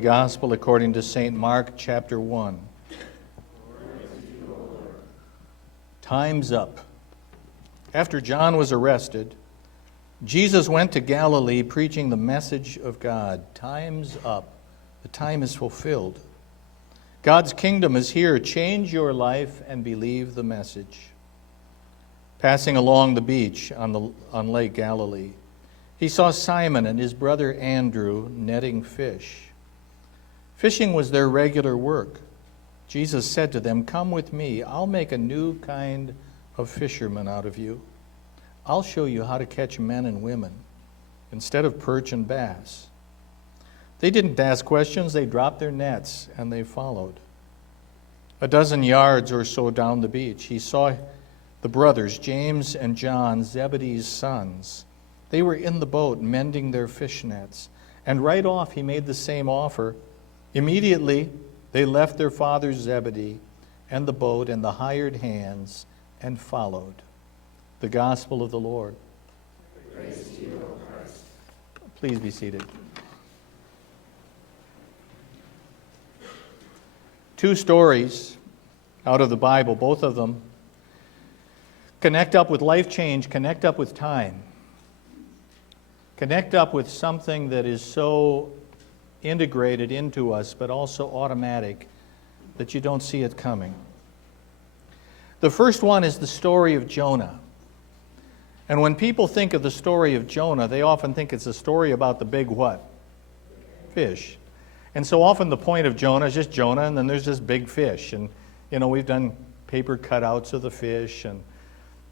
Holy Gospel according to St. Mark, chapter 1. Time's up. After John was arrested, Jesus went to Galilee preaching the message of God. Time's up. The time is fulfilled. God's kingdom is here. Change your life and believe the message. Passing along the beach on Lake Galilee, he saw Simon and his brother Andrew netting fish. Fishing was their regular work. Jesus said to them, "Come with me. I'll make a new kind of fishermen out of you. I'll show you how to catch men and women instead of perch and bass." They didn't ask questions. They dropped their nets and they followed. A dozen yards or so down the beach, he saw the brothers, James and John, Zebedee's sons. They were in the boat mending their fish nets. And right off, he made the same offer. Immediately, they left their father Zebedee and the boat and the hired hands and followed. The gospel of the Lord. Praise to you, O Christ. Please be seated. Two stories out of the Bible, both of them connect up with life change, connect up with time. Connect up with something that is so integrated into us, but also automatic, that you don't see it coming. The first one is the story of Jonah. And when people think of the story of Jonah, they often think it's a story about the big what? Fish. And so often the point of Jonah is just Jonah, and then there's this big fish. And, we've done paper cutouts of the fish and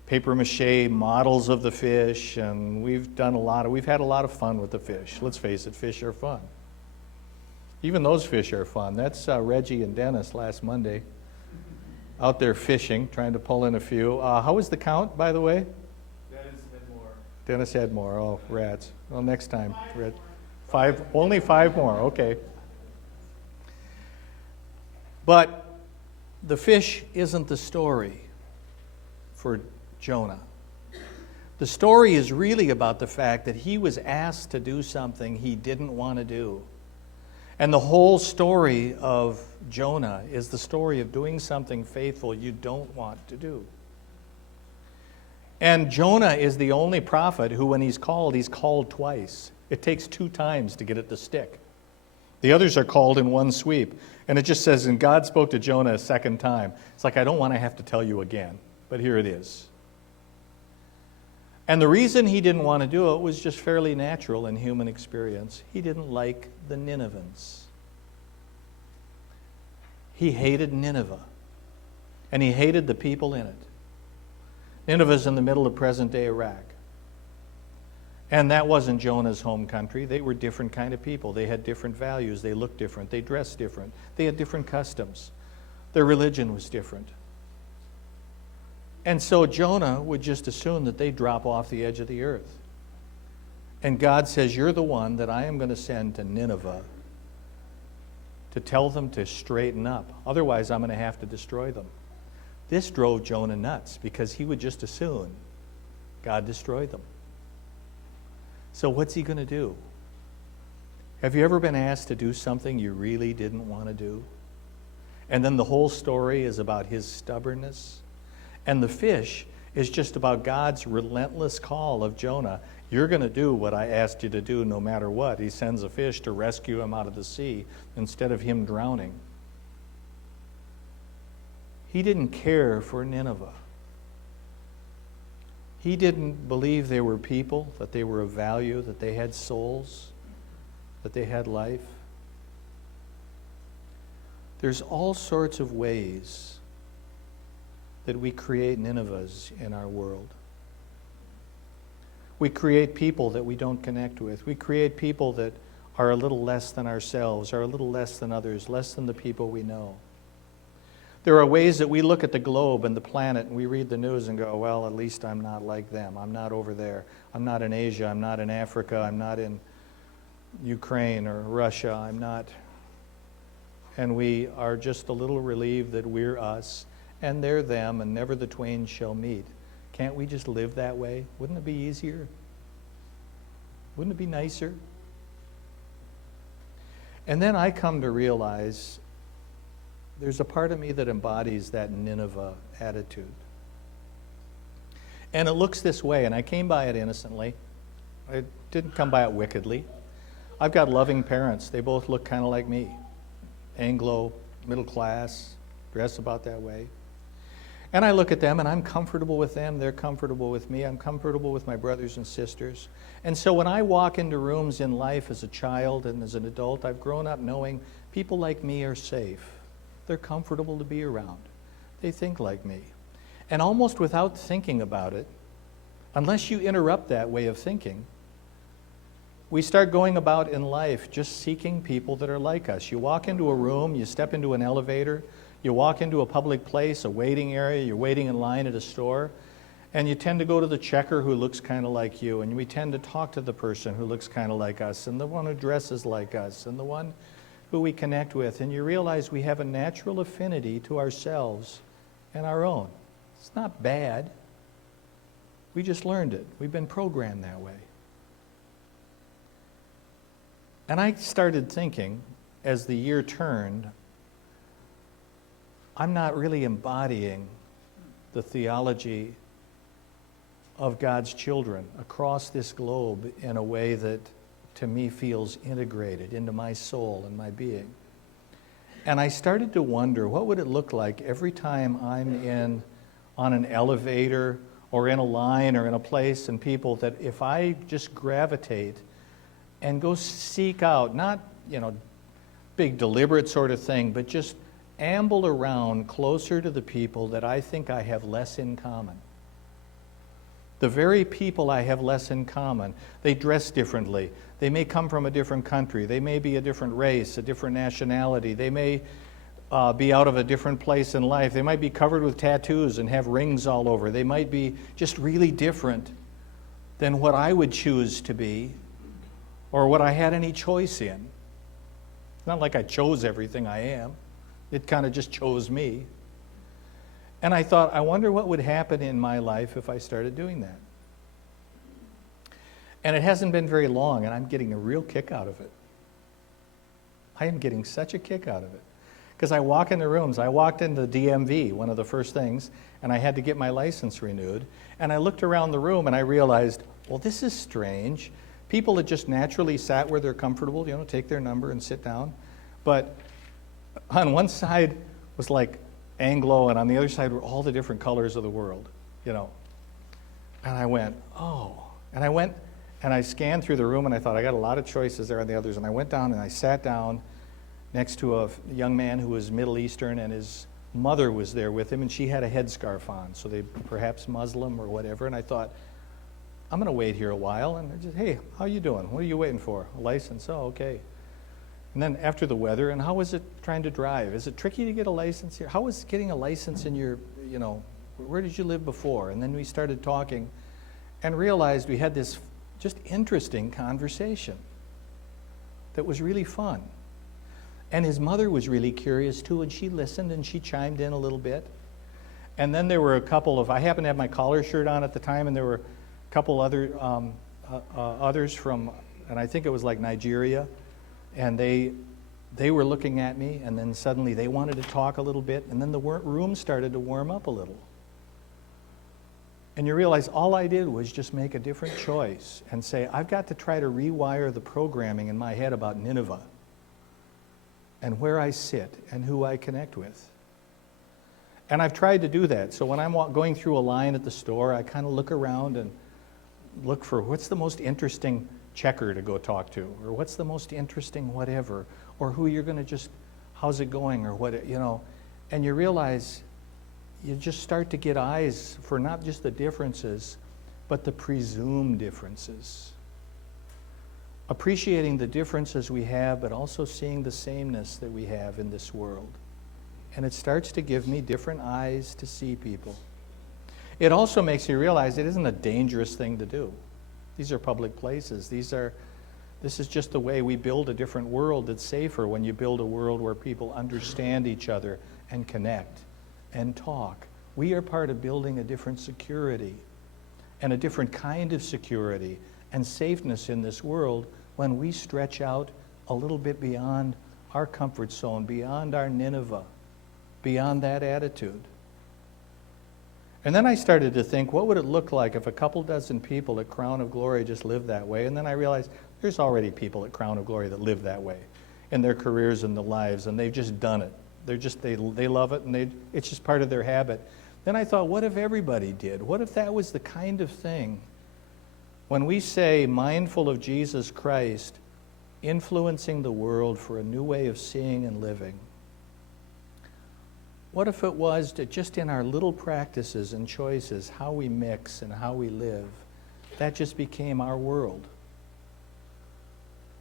paper mache models of the fish, and we've had a lot of fun with the fish. Let's face it, fish are fun. Even those fish are fun. That's Reggie and Dennis last Monday out there fishing, trying to pull in a few. How was the count, by the way? Dennis had more. Oh, rats. Well, next time. Only five more. Okay. But the fish isn't the story for Jonah. The story is really about the fact that he was asked to do something he didn't want to do. And the whole story of Jonah is the story of doing something faithful you don't want to do. And Jonah is the only prophet who, when he's called twice. It takes 2 times to get it to stick. The others are called in one sweep. And it just says, and God spoke to Jonah a second time. It's like, I don't want to have to tell you again, but here it is. And the reason he didn't want to do it was just fairly natural in human experience. He didn't like the Ninevans. He hated Nineveh, and he hated the people in it. Nineveh's in the middle of present-day Iraq. And that wasn't Jonah's home country. They were different kind of people. They had different values. They looked different. They dressed different. They had different customs. Their religion was different. And so Jonah would just assume that they drop off the edge of the earth. And God says, you're the one that I am going to send to Nineveh to tell them to straighten up. Otherwise, I'm going to have to destroy them. This drove Jonah nuts because he would just assume God destroyed them. So what's he going to do? Have you ever been asked to do something you really didn't want to do? And then the whole story is about his stubbornness. And the fish is just about God's relentless call of Jonah. You're going to do what I asked you to do no matter what. He sends a fish to rescue him out of the sea instead of him drowning. He didn't care for Nineveh. He didn't believe they were people, that they were of value, that they had souls, that they had life. There's all sorts of ways that we create Ninevehs in our world. We create people that we don't connect with. We create people that are a little less than ourselves, are a little less than others, less than the people we know. There are ways that we look at the globe and the planet and we read the news and go, well, at least I'm not like them. I'm not over there. I'm not in Asia. I'm not in Africa. I'm not in Ukraine or Russia. I'm not. And we are just a little relieved that we're us and they're them and never the twain shall meet. Can't we just live that way? Wouldn't it be easier? Wouldn't it be nicer? And then I come to realize there's a part of me that embodies that Nineveh attitude. And it looks this way, and I came by it innocently. I didn't come by it wickedly. I've got loving parents. They both look kind of like me. Anglo, middle class, dress about that way. And I look at them, and I'm comfortable with them. They're comfortable with me. I'm comfortable with my brothers and sisters. And so when I walk into rooms in life as a child and as an adult, I've grown up knowing people like me are safe. They're comfortable to be around. They think like me. And almost without thinking about it, unless you interrupt that way of thinking, we start going about in life just seeking people that are like us. You walk into a room, you step into an elevator, you walk into a public place, a waiting area, you're waiting in line at a store, and you tend to go to the checker who looks kind of like you, and we tend to talk to the person who looks kind of like us, and the one who dresses like us, and the one who we connect with, and you realize we have a natural affinity to ourselves and our own. It's not bad. We just learned it. We've been programmed that way. And I started thinking, as the year turned, I'm not really embodying the theology of God's children across this globe in a way that, to me, feels integrated into my soul and my being. And I started to wonder, what would it look like every time I'm on an elevator or in a line or in a place and people, that if I just gravitate and go seek out, not, big deliberate sort of thing, but just amble around closer to the people that I think I have less in common. The very people I have less in common. They dress differently. They may come from a different country. They may be a different race, a different nationality. They may be out of a different place in life. They might be covered with tattoos and have rings all over. They might be just really different than what I would choose to be or what I had any choice in. It's not like I chose everything I am. It kind of just chose me. And I thought, I wonder what would happen in my life if I started doing that. And it hasn't been very long, and I'm getting a real kick out of it. I am getting such a kick out of it. Because I walk in the rooms. I walked into the DMV, one of the first things, and I had to get my license renewed. And I looked around the room, and I realized, well, this is strange. People that just naturally sat where they're comfortable, take their number and sit down. But on one side was like Anglo, and on the other side were all the different colors of the world, And I went, oh. And I went and I scanned through the room, and I thought, I got a lot of choices there on the others. And I went down and I sat down next to a young man who was Middle Eastern, and his mother was there with him, and she had a headscarf on, so they perhaps Muslim or whatever. And I thought, I'm going to wait here a while. And I just, hey, how you doing? What are you waiting for? A license? Oh, okay. And then after the weather, and how was it trying to drive? Is it tricky to get a license here? How was getting a license in your, where did you live before? And then we started talking and realized we had this just interesting conversation that was really fun. And his mother was really curious too, and she listened and she chimed in a little bit. And then there were a couple of, I happened to have my collar shirt on at the time, and there were a couple other others from, and I think it was like Nigeria, and they were looking at me, and then suddenly they wanted to talk a little bit, and then the room started to warm up a little. And you realize all I did was just make a different choice and say, I've got to try to rewire the programming in my head about Nineveh and where I sit and who I connect with. And I've tried to do that. So when I'm going through a line at the store, I kind of look around and look for what's the most interesting checker to go talk to, or what's the most interesting whatever, or who you're going to just, how's it going, or what, and you realize you just start to get eyes for not just the differences, but the presumed differences. Appreciating the differences we have, but also seeing the sameness that we have in this world. And it starts to give me different eyes to see people. It also makes you realize it isn't a dangerous thing to do. These are public places. This is just the way we build a different world that's safer when you build a world where people understand each other and connect and talk. We are part of building a different security and a different kind of security and safeness in this world when we stretch out a little bit beyond our comfort zone, beyond our Nineveh, beyond that attitude. And then I started to think, what would it look like if a couple dozen people at Crown of Glory just lived that way? And then I realized there's already people at Crown of Glory that live that way in their careers and their lives, and they've just done it. They love it, and it's just part of their habit. Then I thought, what if everybody did? What if that was the kind of thing, when we say mindful of Jesus Christ, influencing the world for a new way of seeing and living? What if it was that just in our little practices and choices, how we mix and how we live, that just became our world?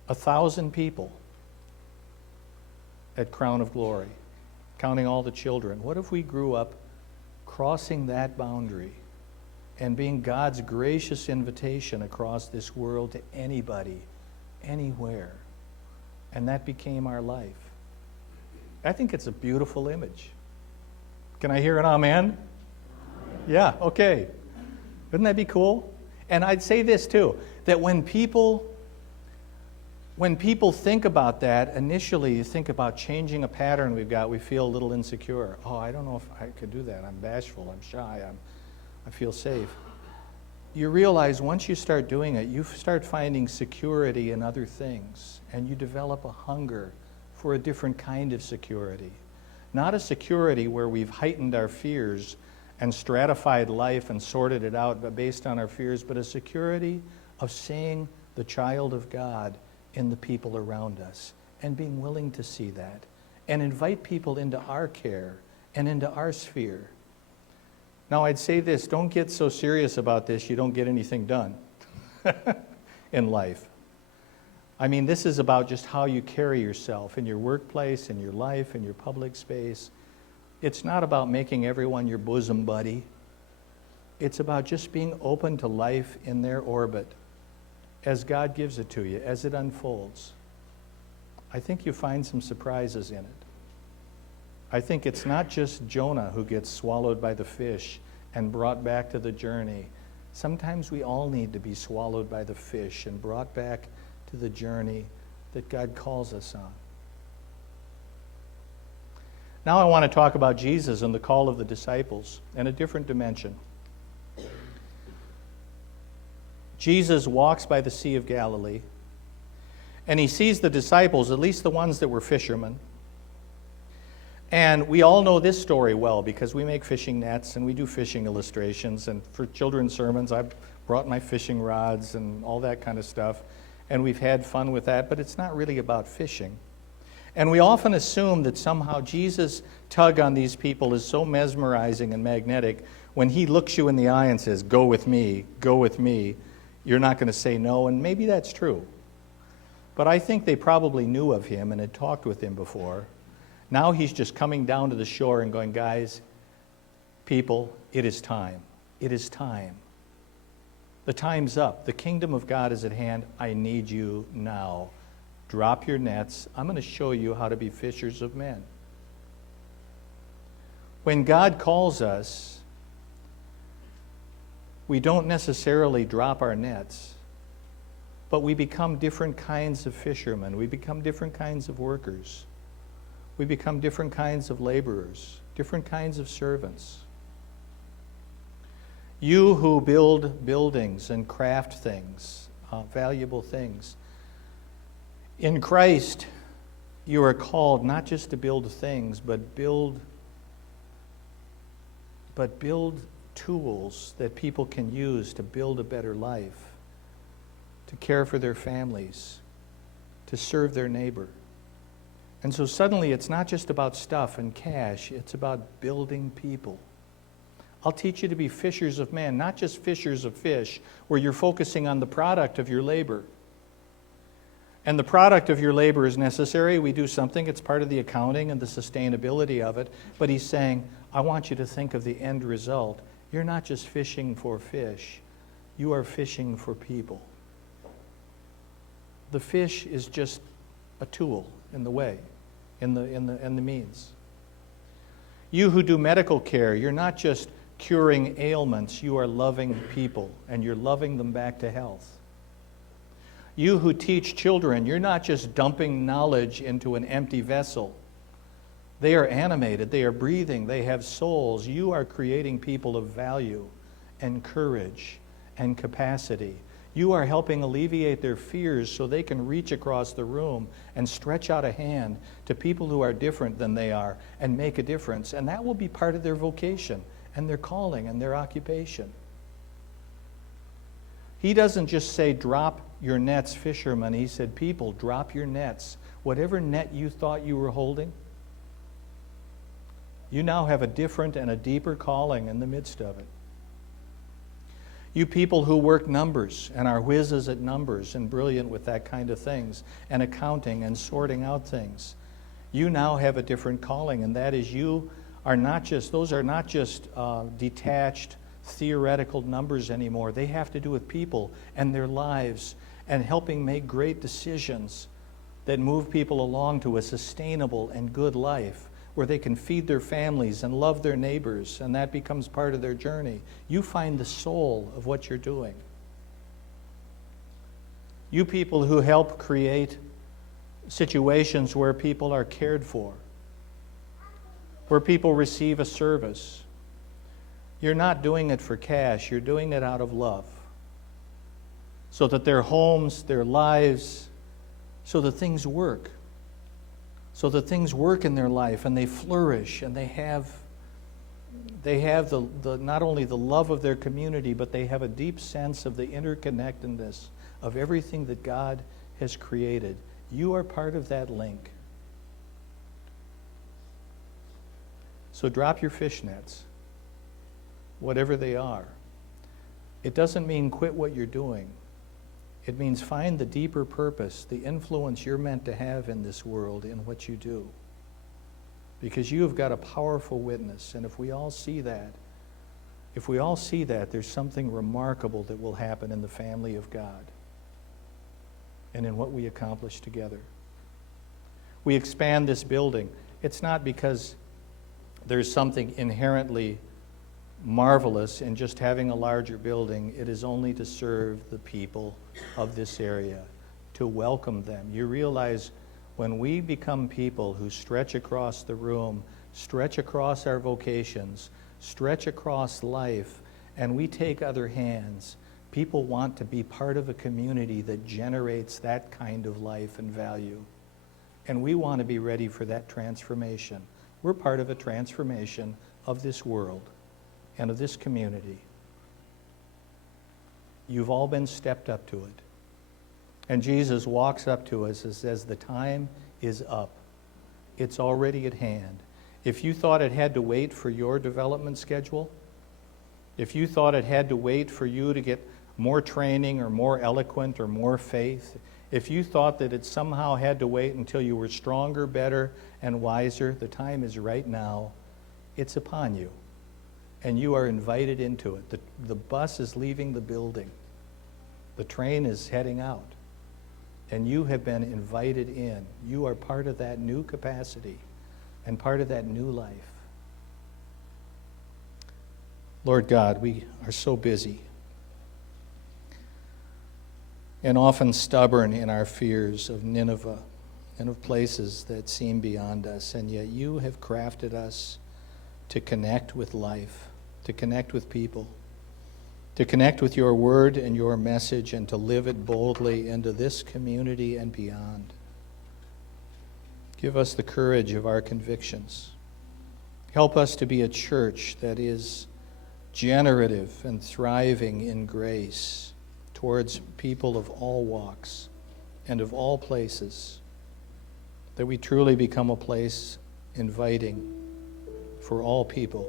1,000 people at Crown of Glory, counting all the children. What if we grew up crossing that boundary and being God's gracious invitation across this world to anybody, anywhere, and that became our life? I think it's a beautiful image. Can I hear an amen? Yeah, okay. Wouldn't that be cool? And I'd say this too, that when people think about that, initially you think about changing a pattern we've got, we feel a little insecure. Oh, I don't know if I could do that. I'm bashful, I'm shy, I feel safe. You realize once you start doing it, you start finding security in other things, and you develop a hunger for a different kind of security. Not a security where we've heightened our fears and stratified life and sorted it out based on our fears, but a security of seeing the child of God in the people around us and being willing to see that and invite people into our care and into our sphere. Now, I'd say this, don't get so serious about this you don't get anything done in life. I mean, this is about just how you carry yourself in your workplace, in your life, in your public space. It's not about making everyone your bosom buddy. It's about just being open to life in their orbit as God gives it to you, as it unfolds. I think you find some surprises in it. I think it's not just Jonah who gets swallowed by the fish and brought back to the journey. Sometimes we all need to be swallowed by the fish and brought back to the journey that God calls us on. Now I want to talk about Jesus and the call of the disciples in a different dimension. Jesus walks by the Sea of Galilee, and he sees the disciples, at least the ones that were fishermen. And we all know this story well because we make fishing nets and we do fishing illustrations. And for children's sermons, I've brought my fishing rods and all that kind of stuff. And we've had fun with that, but it's not really about fishing. And we often assume that somehow Jesus' tug on these people is so mesmerizing and magnetic. When he looks you in the eye and says, go with me, you're not going to say no, and maybe that's true. But I think they probably knew of him and had talked with him before. Now he's just coming down to the shore and going, guys, people, it is time. It is time. The time's up. The kingdom of God is at hand. I need you now. Drop your nets. I'm going to show you how to be fishers of men. When God calls us, we don't necessarily drop our nets, but we become different kinds of fishermen. We become different kinds of workers. We become different kinds of laborers, different kinds of servants. You who build buildings and craft things, valuable things. In Christ, you are called not just to build things, but build tools that people can use to build a better life, to care for their families, to serve their neighbor. And so suddenly it's not just about stuff and cash, it's about building people. I'll teach you to be fishers of men, not just fishers of fish, where you're focusing on the product of your labor. And the product of your labor is necessary. We do something, it's part of the accounting and the sustainability of it. But he's saying, I want you to think of the end result. You're not just fishing for fish, you are fishing for people. The fish is just a tool in the way, in the means. You who do medical care, you're not just curing ailments, you are loving people, and you're loving them back to health. You who teach children, you're not just dumping knowledge into an empty vessel. They are animated, they are breathing, they have souls. You are creating people of value and courage and capacity. You are helping alleviate their fears so they can reach across the room and stretch out a hand to people who are different than they are and make a difference. And that will be part of their vocation and their calling and their occupation. He doesn't just say, drop your nets, fishermen. He said, people, drop your nets. Whatever net you thought you were holding, you now have a different and a deeper calling in the midst of it. You people who work numbers and are whizzes at numbers and brilliant with that kind of things and accounting and sorting out things, you now have a different calling, and that is those are not just detached theoretical numbers anymore. They have to do with people and their lives and helping make great decisions that move people along to a sustainable and good life where they can feed their families and love their neighbors, and that becomes part of their journey. You find the soul of what you're doing. You people who help create situations where people are cared for, where people receive a service. You're not doing it for cash, you're doing it out of love. So that their homes, their lives, so that things work. So that things work in their life and they flourish and they have the not only the love of their community, but they have a deep sense of the interconnectedness of everything that God has created. You are part of that link. So drop your fishnets, whatever they are. It doesn't mean quit what you're doing. It means find the deeper purpose, the influence you're meant to have in this world in what you do. Because you have got a powerful witness, and if we all see that, there's something remarkable that will happen in the family of God and in what we accomplish together. We expand this building. It's not because there's something inherently marvelous in just having a larger building. It is only to serve the people of this area, to welcome them. You realize when we become people who stretch across the room, stretch across our vocations, stretch across life, and we take other hands, people want to be part of a community that generates that kind of life and value. And we want to be ready for that transformation. We're part of a transformation of this world and of this community. You've all been stepped up to it. And Jesus walks up to us and says, the time is up. It's already at hand. If you thought it had to wait for your development schedule, if you thought it had to wait for you to get more training or more eloquent or more faith, if you thought that it somehow had to wait until you were stronger, better, and wiser, the time is right now. It's upon you. And you are invited into it. The bus is leaving the building. The train is heading out. And you have been invited in. You are part of that new capacity and part of that new life. Lord God, we are so busy and often stubborn in our fears of Nineveh and of places that seem beyond us, and yet you have crafted us to connect with life, to connect with people, to connect with your word and your message, and to live it boldly into this community and beyond. Give us the courage of our convictions. Help us to be a church that is generative and thriving in grace towards people of all walks and of all places, that we truly become a place inviting for all people,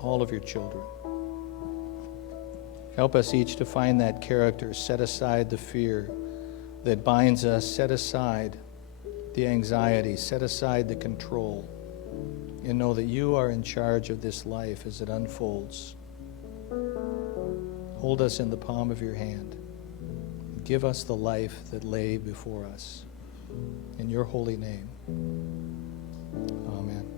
all of your children. Help us each to find that character, set aside the fear that binds us, set aside the anxiety, set aside the control, and know that you are in charge of this life as it unfolds. Hold us in the palm of your hand. Give us the life that lay before us. In your holy name, amen.